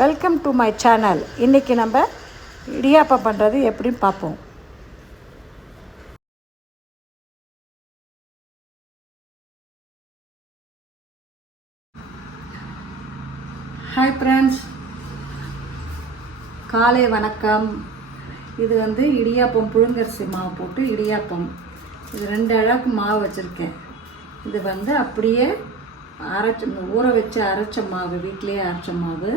Welcome to my channel. இன்றைக்கி நம்ம இடியாப்பம் பண்ணுறது எப்படின்னு பார்ப்போம். ஹாய் ஃப்ரெண்ட்ஸ், காலை வணக்கம். இது இடியாப்பம், புழுங்கரிசி மாவு போட்டு இடியாப்பம். இது 2 அளவுக்கு மாவு வச்சுருக்கேன். இது அப்படியே ஊற வச்சு அரைச்ச மாவு, வீட்டிலேயே அரைச்ச மாவு.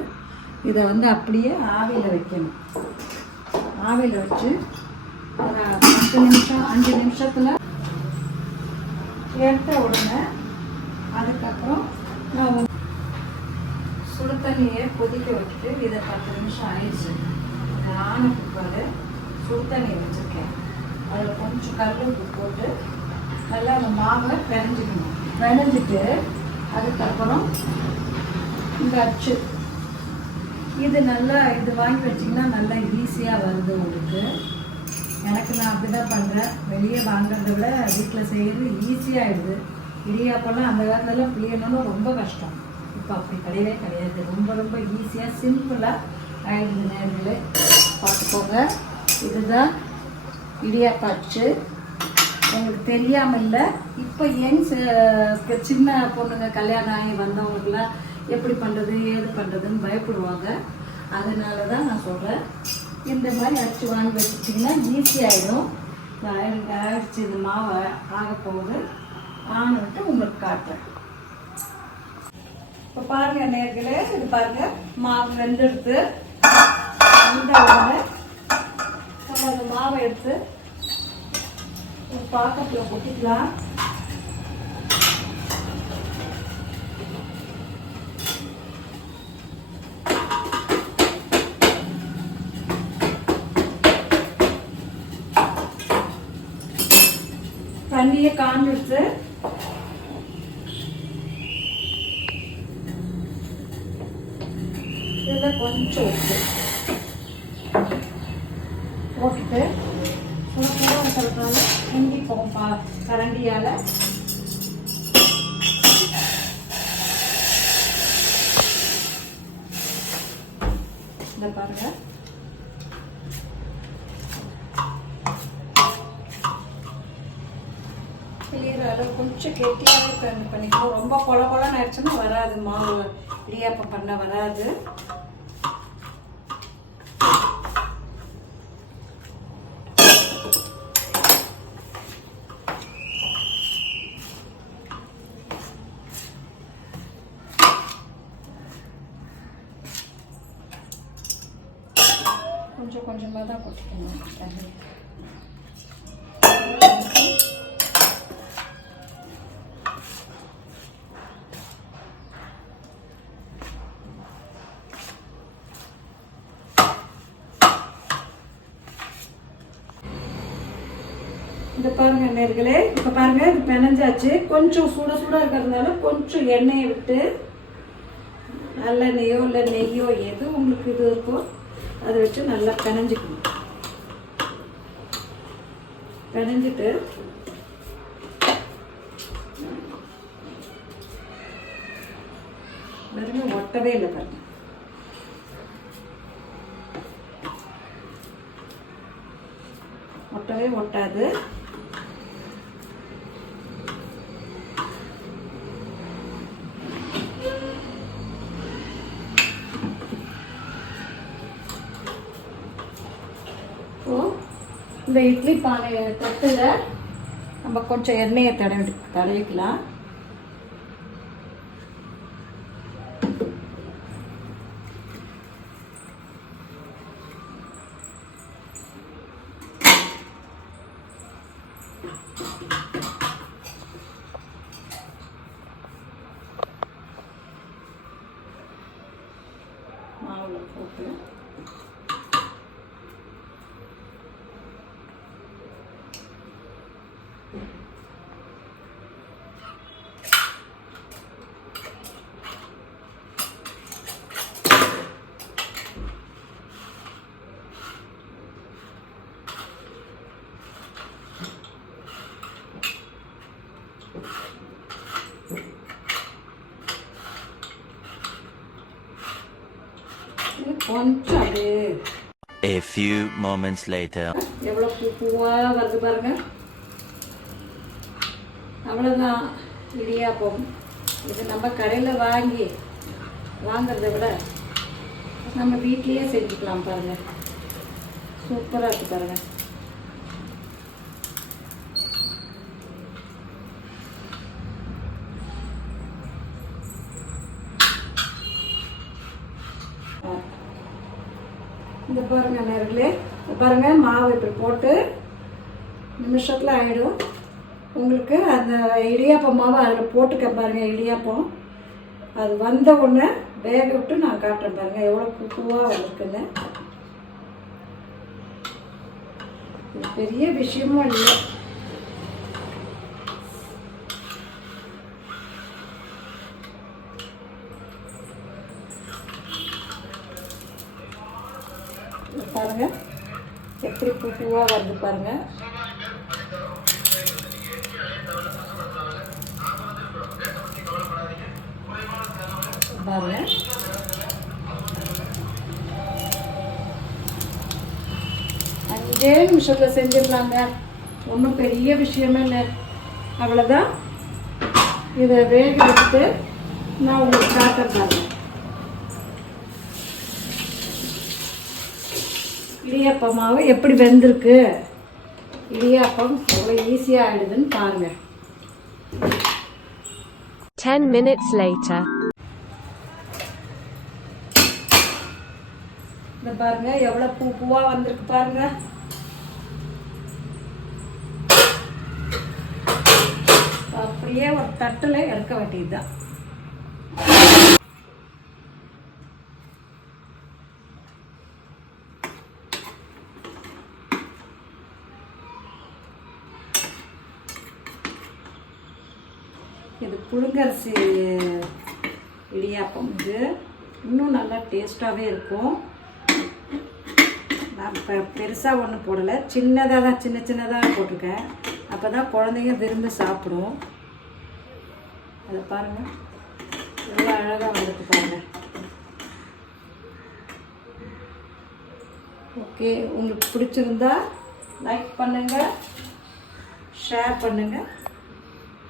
இதை அப்படியே ஆவியில் வைக்கணும். ஆவியில் வச்சு ஒரு 10 நிமிஷம் 5 நிமிஷத்தில் எடுத்த உடனே அதுக்கப்புறம் நான் சுடு தண்ணியை கொதிக்க வச்சுட்டு இதை 10 நிமிஷம் ஆயிடுச்சு. ஆன குக்கரு சுடு தண்ணி வச்சுருக்கேன். அதில் கொஞ்சம் கல்லுப்பு போட்டு நல்லா அந்த மாவை பிணைஞ்சிக்கணும். பிணைஞ்சிட்டு அதுக்கப்புறம் இந்த அச்சு இது வாங்கி வச்சிங்கன்னா நல்லா ஈஸியாக வருது உங்களுக்கு. நான் அப்படி தான் பண்ணுறேன். வெளியே வாங்குறத விட வீட்டில் செய்கிறது ஈஸியாகிடுது. இடியாப்பெல்லாம் அந்த காலத்துலலாம் பிழியணும்னு ரொம்ப கஷ்டம். இப்போ அப்படி கிடையவே கிடையாது. ரொம்ப ரொம்ப ஈஸியாக சிம்பிளாக ஆகிடுது. நேரங்களே பார்த்துக்கோங்க. இதுதான் இடியாப்ப அச்சு. உங்களுக்கு தெரியாமல் இல்லை. இப்போ சின்ன பொண்ணுங்க கல்யாணம் ஆகி வந்தவங்களுக்குலாம் எப்படி பண்ணுறது ஏது பண்ணுறதுன்னு பயப்படுவாங்க. அதனால தான் நான் சொல்கிறேன், இந்த மாதிரி அச்சு வாங்கி வச்சுட்டிங்கன்னா ஈஸியாகிடும். ஆயிடுச்சு. இந்த மாவை ஆக போகுது. ஆணுன்ட்டு உங்களுக்கு காட்டுறேன். இப்போ பாருங்கள் நேர்களே, இது பாருங்கள் மாவு வெந்தெடுத்து இந்த உடனே நம்ம அந்த மாவை எடுத்து ஒரு பாக்கத்தில் கொட்டிக்கலாம். தண்ணியை காஞ்சிடுச்சு. இதில் கொஞ்சம் உப்பு போட்டுட்டு சுட வைக்கிறதுனால கிண்டி போகும் கரண்டியால். இந்த பாருங்க, கிளியர் அளவு கொஞ்சம் கெட்டியாகவே பண்ணிக்கணும். ரொம்ப கொல கொலன்னு ஆயிடுச்சுன்னா வராது. மாவு இடியாப்பம் பண்ண வராது. கொஞ்சம் கொஞ்சமாக தான் கொட்டிக்கணும் தண்ணி. இந்த பாருங்க நேர்களே, இப்போ பாருங்க இது பிணைஞ்சாச்சு. கொஞ்சம் சுட இருக்கிறதுனால கொஞ்சம் எண்ணெயை விட்டு, நல்லெண்ணெயோ இல்லை நெய்யோ எது உங்களுக்கு இது இருக்கோ அதை வச்சு நல்லா பிணைஞ்சிக்கணும். பிணைஞ்சிட்டு பாருங்க, ஒட்டவே இல்லை பாருங்க. ஒட்டவே ஒட்டாது. இந்த இட்லி பானை தட்டில் நம்ம கொஞ்சம் எண்ணெயை தடவிக்கலாம். மாவில் போட்டு கொஞ்சம் அப்படியே A few moments later. எவ்வளோ பூவாக வருது பாருங்க. அவ்வளோதான் இடியாப்பம். இது நம்ம கடையில் வாங்கிறத விட நம்ம வீட்லேயே செஞ்சுக்கலாம் பாருங்க. சூப்பராக இருக்குது பாருங்க. இந்த பாருங்க நேர்களே, பாருங்க மாவு இப்படி போட்டு நிமிஷத்தில் ஆகிடும். உங்களுக்கு அந்த இடியாப்பம் மாவு அதில் போட்டுக்க பாருங்க. இடியாப்பம் அது வந்த உடனே வேக விட்டு நான் காட்டுறேன் பாருங்க எவ்வளோ பூவாக வந்திருக்குன்னு. இது பெரிய விஷயமும் இல்லை. பாருங்க எப்படி பூவாக வருது பாருங்க. பாருங்க அஞ்சே நிமிஷத்தில் செஞ்சிடலாங்க. ஒன்றும் பெரிய விஷயமே இல்லை. அவ்வளோதான். இதை வேக வச்சுட்டு நான் உங்களுக்கு காட்டுறேன். இடியாப்ப மாவு எப்படி வெந்திருக்கு, இடியாப்பம் எவ்வளோ ஈஸியாக ஆகிடுதுன்னு பாருங்கள். 10 minutes later. இந்த பாருங்க எவ்வளோ பூவாக வந்திருக்கு பாருங்க. அப்படியே ஒரு தட்டில் இறக்க வேண்டியதுதான். இது புழுங்கரிசி இடியாப்பம். இது இன்னும் நல்லா டேஸ்ட்டாகவே இருக்கும். நான் இப்போ பெருசாக ஒன்றும் போடலை, சின்னதாக தான் சின்னதாக போட்டிருக்கேன். அப்போ தான் குழந்தைங்க விரும்பி சாப்பிடும். அதை பாருங்கள் எவ்வளோ அழகாக வந்துருக்கு பாருங்கள். ஓகே, உங்களுக்கு பிடிச்சிருந்தா லைக் பண்ணுங்கள், ஷேர் பண்ணுங்கள்.